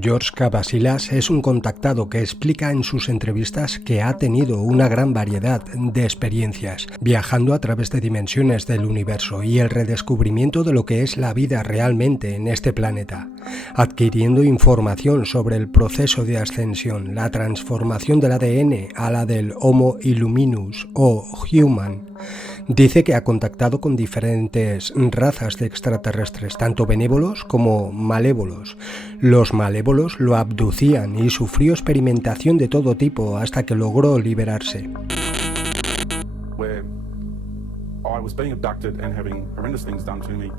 George Cavasilas es un contactado que explica en sus entrevistas que ha tenido una gran variedad de experiencias, viajando a través de dimensiones del universo y el redescubrimiento de lo que es la vida realmente en este planeta, adquiriendo información sobre el proceso de ascensión, la transformación del ADN a la del Homo Illuminus o Human. Dice que ha contactado con diferentes razas de extraterrestres, tanto benévolos como malévolos. Los malévolos lo abducían y sufrió experimentación de todo tipo hasta que logró liberarse. Where I was being abducted and having horrendous things done to me.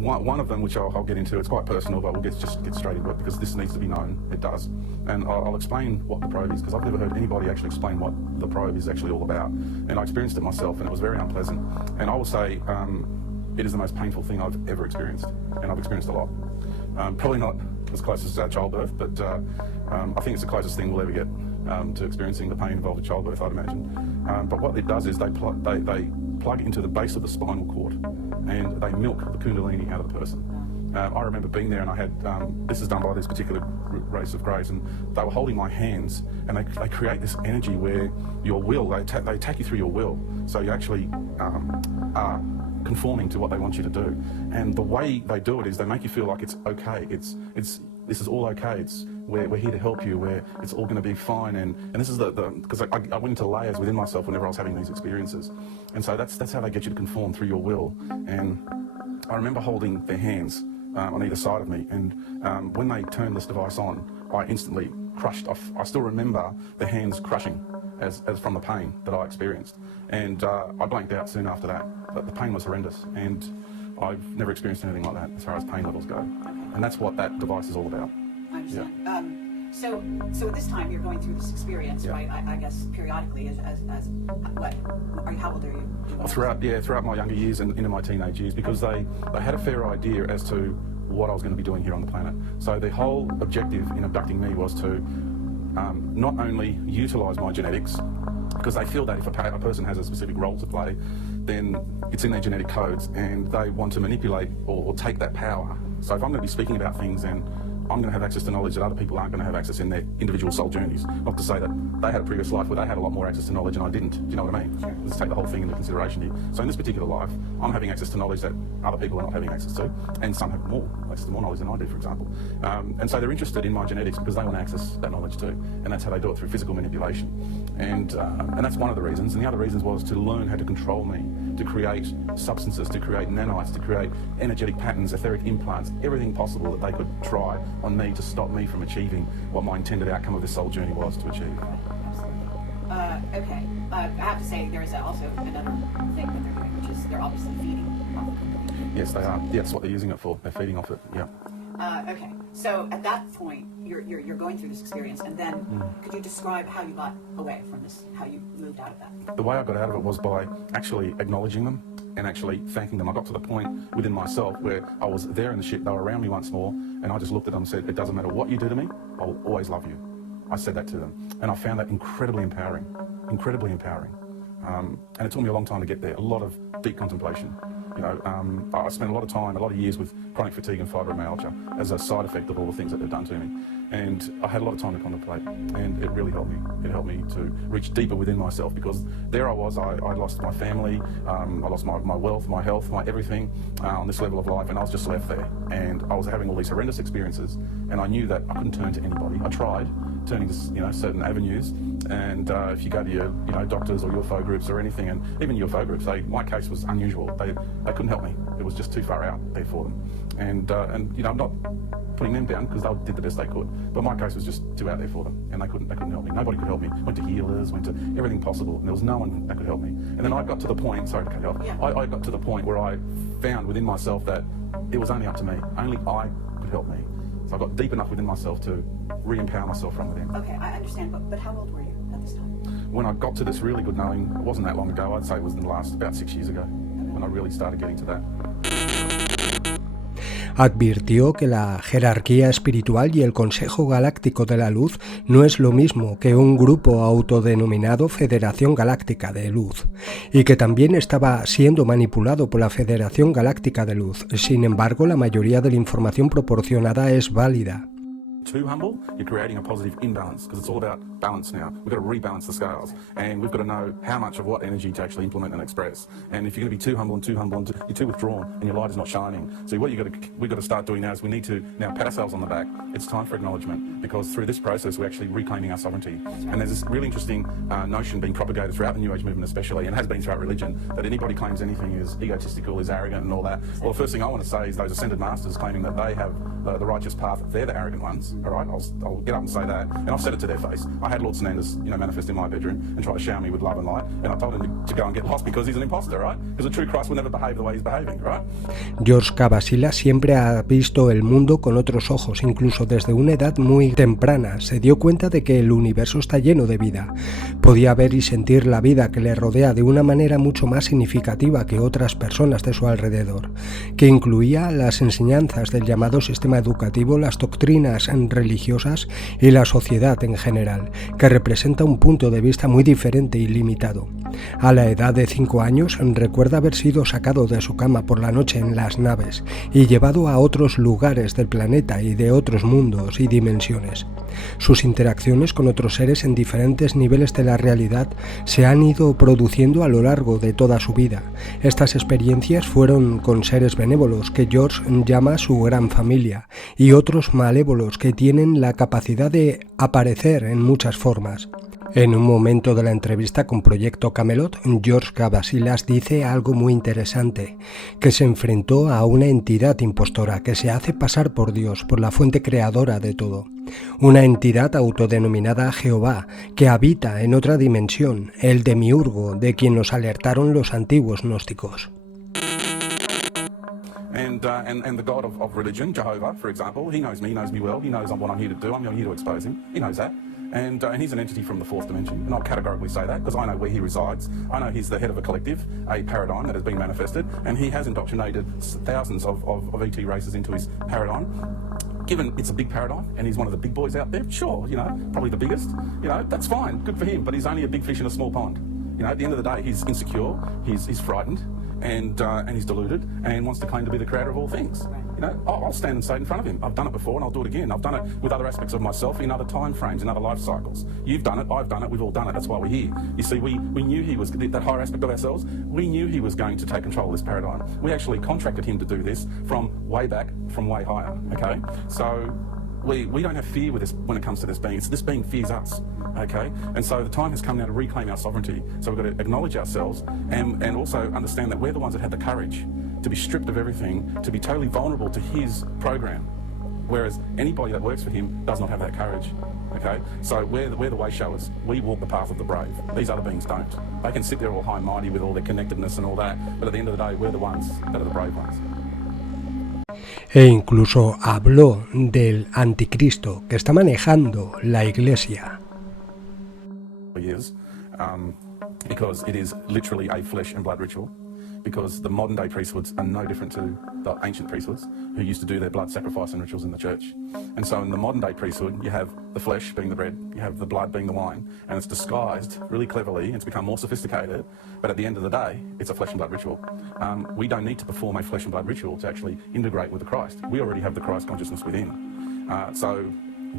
One of them, which I'll get into, it's quite personal, but we'll just get straight into it because this needs to be known. It does. And I'll explain what the probe is because I've never heard anybody actually explain what the probe is actually all about. And I experienced it myself and it was very unpleasant. And I will say it is the most painful thing I've ever experienced. And I've experienced a lot. Probably not as close as childbirth, but I think it's the closest thing we'll ever get to experiencing the pain involved with childbirth, I'd imagine. But what it does is they plug into the base of the spinal cord and they milk the kundalini out of the person. I remember being there and I had, this is done by this particular race of greys, and they were holding my hands and they create this energy where your will, they take you through your will. So you actually are conforming to what they want you to do. And the way they do it is they make you feel like it's okay. This is all okay. We're here to help you. It's all going to be fine. And this is because I went into layers within myself whenever I was having these experiences. And so that's how they get you to conform through your will. And I remember holding their hands on either side of me. And when they turned this device on, I instantly crushed. I still remember the hands crushing as from the pain that I experienced. And I blanked out soon after that. But the pain was horrendous. And I've never experienced anything like that as far as pain levels go. And that's what that device is all about. I understand. Yeah. So at this time you're going through this experience, yeah. Right? I guess periodically as what? How old are you? Throughout my younger years and into my teenage years, because they had a fair idea as to what I was going to be doing here on the planet. So the whole objective in abducting me was to not only utilise my genetics, because they feel that if a person has a specific role to play, then it's in their genetic codes, and they want to manipulate or take that power. So if I'm going to be speaking about things, then I'm going to have access to knowledge that other people aren't going to have access in their individual soul journeys. Not to say that they had a previous life where they had a lot more access to knowledge and I didn't. Do you know what I mean? Sure. Let's take the whole thing into consideration here. So in this particular life, I'm having access to knowledge that other people are not having access to, and some have more access to more knowledge than I do, for example. And so they're interested in my genetics because they want to access that knowledge too, and that's how they do it, through physical manipulation. And that's one of the reasons. And the other reasons was to learn how to control me, to create substances, to create nanites, to create energetic patterns, etheric implants, everything possible that they could try on me to stop me from achieving what my intended outcome of this soul journey was to achieve. Absolutely. Okay. I have to say there is also another thing that they're doing, which is they're obviously feeding off of it. Yes, they are. Yeah, that's what they're using it for. They're feeding off it. Yeah. Okay. So at that point, you're going through this experience, and then could you describe how you got away from this, how you moved out of that? The way I got out of it was by actually acknowledging them and actually thanking them. I got to the point within myself where I was there in the ship, they were around me once more, and I just looked at them and said, it doesn't matter what you do to me, I will always love you. I said that to them, and I found that incredibly empowering, incredibly empowering. And it took me a long time to get there, a lot of deep contemplation. You know, I spent a lot of time, a lot of years with chronic fatigue and fibromyalgia as a side effect of all the things that they've done to me. And I had a lot of time to contemplate, and it really helped me. It helped me to reach deeper within myself, because there I was, I lost my family, I lost my wealth, my health, my everything on this level of life, and I was just left there. And I was having all these horrendous experiences, and I knew that I couldn't turn to anybody. I tried turning to certain avenues, and if you go to your doctors or UFO groups or anything, and even UFO groups, my case was unusual. They couldn't help me. It was just too far out there for them. And I'm not putting them down because they did the best they could, but my case was just too out there for them, and they couldn't help me. Nobody could help me. Went to healers, went to everything possible, and there was no one that could help me. And then I got to the point, sorry to cut you off, I got to the point where I found within myself that it was only up to me. Only I could help me. So I got deep enough within myself to re-empower myself from within. Okay, I understand, but how old were you at this time? When I got to this really good knowing, it wasn't that long ago. I'd say it was in the last about 6 years ago, when I really started getting to that. Advirtió que la jerarquía espiritual y el Consejo Galáctico de la Luz no es lo mismo que un grupo autodenominado Federación Galáctica de Luz, y que también estaba siendo manipulado por la Federación Galáctica de Luz. Sin embargo, la mayoría de la información proporcionada es válida. too humble, you're creating a positive imbalance because it's all about balance now. We've got to rebalance the scales, and we've got to know how much of what energy to actually implement and express. And if you're going to be too humble and too humble, and you're too withdrawn, and your light is not shining. So what we've got to start doing now is we need to now pat ourselves on the back. It's time for acknowledgement, because through this process we're actually reclaiming our sovereignty. And there's this really interesting notion being propagated throughout the New Age movement especially, and has been throughout religion, that anybody claims anything is egotistical, is arrogant and all that. Well, the first thing I want to say is those ascended masters claiming that they have the righteous path, they're the arrogant ones, all right? I'll get up and say that, and I've said it to their face. I had Lord Sananders, manifest in my bedroom and try to shower me with love and light, and I told him to go and get lost because he's an imposter, right? Because a true Christ will never behave the way he's behaving, right? George Cavasila siempre ha visto el mundo con otros ojos, incluso desde una edad muy temprana. Se dio cuenta de que el universo está lleno de vida. Podía ver y sentir la vida que le rodea de una manera mucho más significativa que otras personas de su alrededor, que incluía las enseñanzas del llamado sistema educativo, las doctrinas religiosas y la sociedad en general, que representa un punto de vista muy diferente y limitado. A la edad de 5 años recuerda haber sido sacado de su cama por la noche en las naves y llevado a otros lugares del planeta y de otros mundos y dimensiones. Sus interacciones con otros seres en diferentes niveles de la realidad se han ido produciendo a lo largo de toda su vida. Estas experiencias fueron con seres benévolos que George llama su gran familia, y otros malévolos que tienen la capacidad de aparecer en muchas formas. En un momento de la entrevista con Proyecto Camelot, George Cavasilas dice algo muy interesante, que se enfrentó a una entidad impostora que se hace pasar por Dios, por la fuente creadora de todo. Una entidad autodenominada Jehova, que habita en otra dimensión, el demiurgo de quien nos alertaron los antiguos gnósticos. And the God of religion, Jehova, for example, he knows me well, he knows what I'm here to do, I'm here to expose him, he knows that. And he's an entity from the fourth dimension, and I'll categorically say that because I know where he resides. I know he's the head of a collective, a paradigm that has been manifested, and he has indoctrinated thousands of ET races into his paradigm. Given it's a big paradigm and he's one of the big boys out there, sure, probably the biggest, that's fine, good for him, but he's only a big fish in a small pond. At the end of the day, he's insecure, he's frightened, and he's deluded, and wants to claim to be the creator of all things. I'll stand and say it in front of him. I've done it before and I'll do it again. I've done it with other aspects of myself in other time frames, in other life cycles. You've done it, I've done it, we've all done it. That's why we're here. You see, we knew he was, that higher aspect of ourselves, we knew he was going to take control of this paradigm. We actually contracted him to do this from way back, from way higher, okay? So we don't have fear with this when it comes to this being. This being fears us, okay? And so the time has come now to reclaim our sovereignty. So we've got to acknowledge ourselves and also understand that we're the ones that had the courage to be stripped of everything, to be totally vulnerable to his program, whereas anybody that works for him does not have that courage, okay? So we're the way showers. We walk the path of the brave. These other beings don't. They can sit there all high and mighty with all their connectedness and all that, but at the end of the day, we're the ones that are the brave ones. E incluso habló del Anticristo que está manejando la Iglesia. Because it is literally a flesh and blood ritual. Because the modern day priesthoods are no different to the ancient priesthoods who used to do their blood sacrifice and rituals in the church. And so in the modern day priesthood, you have the flesh being the bread, you have the blood being the wine, and it's disguised really cleverly, it's become more sophisticated, but at the end of the day, it's a flesh and blood ritual. We don't need to perform a flesh and blood ritual to actually integrate with the Christ. We already have the Christ consciousness within. So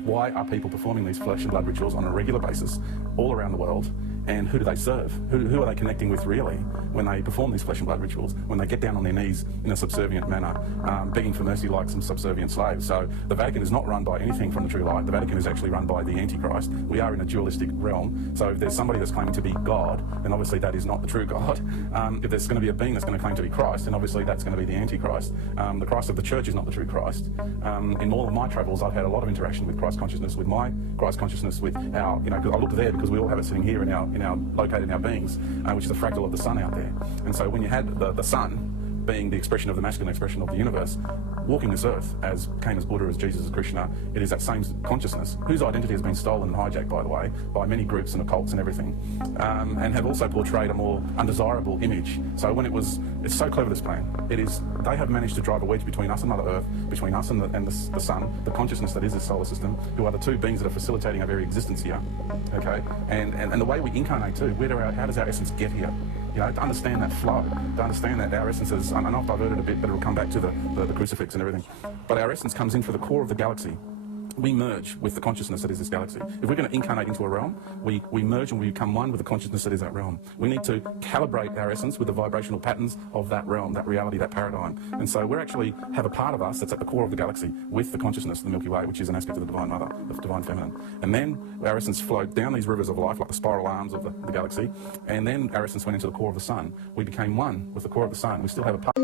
why are people performing these flesh and blood rituals on a regular basis all around the world? And who do they serve? Who are they connecting with really when they perform these flesh and blood rituals, when they get down on their knees in a subservient manner, begging for mercy like some subservient slaves? So the Vatican is not run by anything from the true light. The Vatican is actually run by the Antichrist. We are in a dualistic realm. So if there's somebody that's claiming to be God, then obviously that is not the true God. If there's going to be a being that's going to claim to be Christ, then obviously that's going to be the Antichrist. The Christ of the church is not the true Christ. In all of my travels, I've had a lot of interaction with Christ consciousness, with my Christ consciousness, with our, I look there because we all have it sitting here located in our beings, which is a fractal of the sun out there. And so when you had the sun being the expression of the masculine expression of the universe, walking this earth as came as Buddha, as Jesus, as Krishna, it is that same consciousness, whose identity has been stolen and hijacked, by the way, by many groups and occults and everything, and have also portrayed a more undesirable image. So when it's so clever, this plan. They have managed to drive a wedge between us and Mother Earth, between us and the sun, the consciousness that is this solar system, who are the two beings that are facilitating our very existence here, okay? And the way we incarnate too, how does our essence get here? To understand that flow, to understand that our essence is, and I've diverted a bit, but it'll come back to the crucifix and everything, but our essence comes in for the core of the galaxy, we merge with the consciousness that is this galaxy. If we're going to incarnate into a realm, we merge and we become one with the consciousness that is that realm. We need to calibrate our essence with the vibrational patterns of that realm, that reality, that paradigm. And so we actually have a part of us that's at the core of the galaxy with the consciousness of the Milky Way, which is an aspect of the Divine Mother, the Divine Feminine. And then our essence flowed down these rivers of life, like the spiral arms of the galaxy, and then our essence went into the core of the Sun. We became one with the core of the Sun. We still have a part.